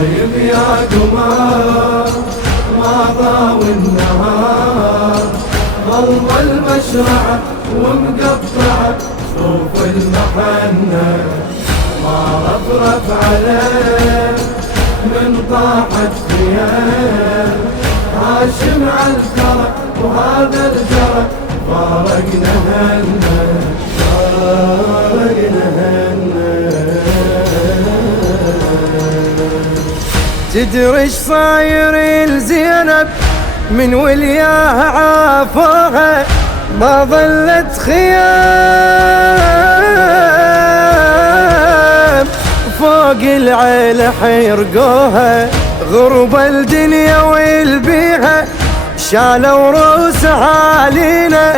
غايب يا قمر ما ضاوي النهار، ظلم المشرعة ومقطعة شوف المحنة، ما رفرف عليه من طاحت خيال، هاشم على الكرة وهذا الجرى فارقنا هنا، فارقنا هنا. تدري ايش صاير لزينب من ولياها عافوها، ما ظلت خيام فوق العيلة حيرقوها، غرب الدنيا والبيها شالوا رؤوس اهالينا،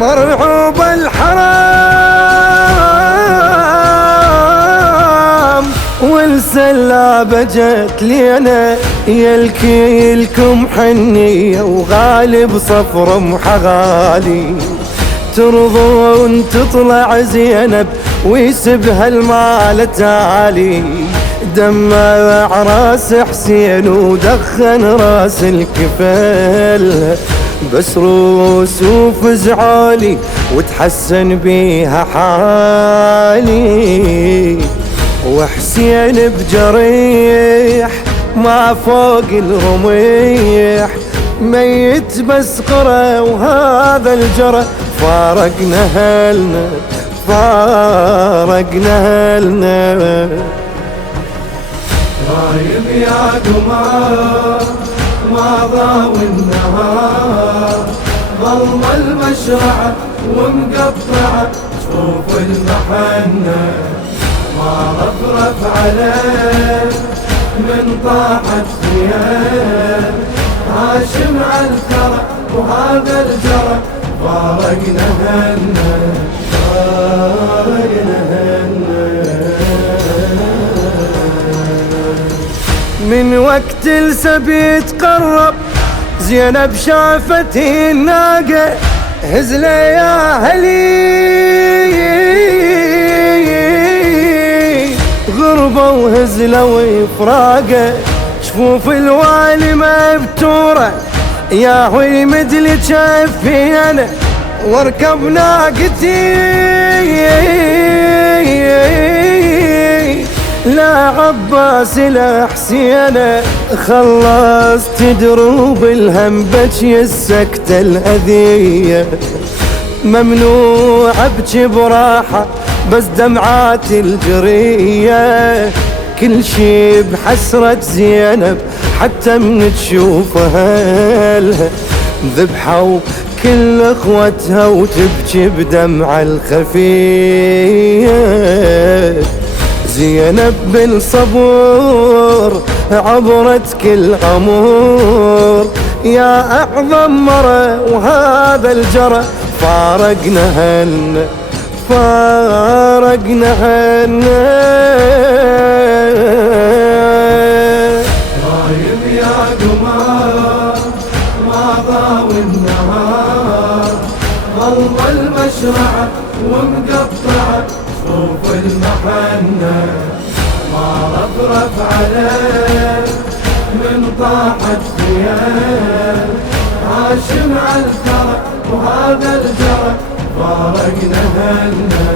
مرعوب الحرام والسلابة جت لينا، يلكيلكم حنية وغالب صفر محغالي، ترضون تطلع زينب ويسبها المال تالي، دمع راس حسين ودخن راس الكفل، بس روس وفزعالي وتحسن بيها حالي، وحسين بجريح ما فوق الرميح، ميت بس قرى وهذا الجرى فارقنا هلنا، فارقنا هلنا. غايب يا قمر ما ضاوي النهار، ظلم المشرعة ومقطعة شوف المحنة، ما رفرف عليه من طاحت خيال، هاشم على الكرة وهذا الجرى فارقنا هنا، فارقنا هنا. من وقت السبي تقرب زينب شافت الناقة، هزلة يا هلي غربة وهزلة وفراقة، شفوف الوالي مبتورة يا هوي مدلي جفي انا واركب ناقتي، لا عباس لا حسين خلصت دروب الهم بجي السكتة الأذية، ممنوع ابجي براحة بس دمعات الجرية، كل شي بحسرة زينب حتى من تشوفها لها ذبحوا كل اخوتها وتبكي بدمع الخفية، زينب بالصبر عبرت كل امور، يا اعظم مرة وهذا الجرى فارقنا هلنا، فارقنا هلنا. غايب يا قمر ما ضاوي النهار، ظلم المشرعة ومقطعة شوف المحنة، ما رفرف عليه من طاحت خيال، هاشم على الكرة وهذا الجرى فارقنا هنا.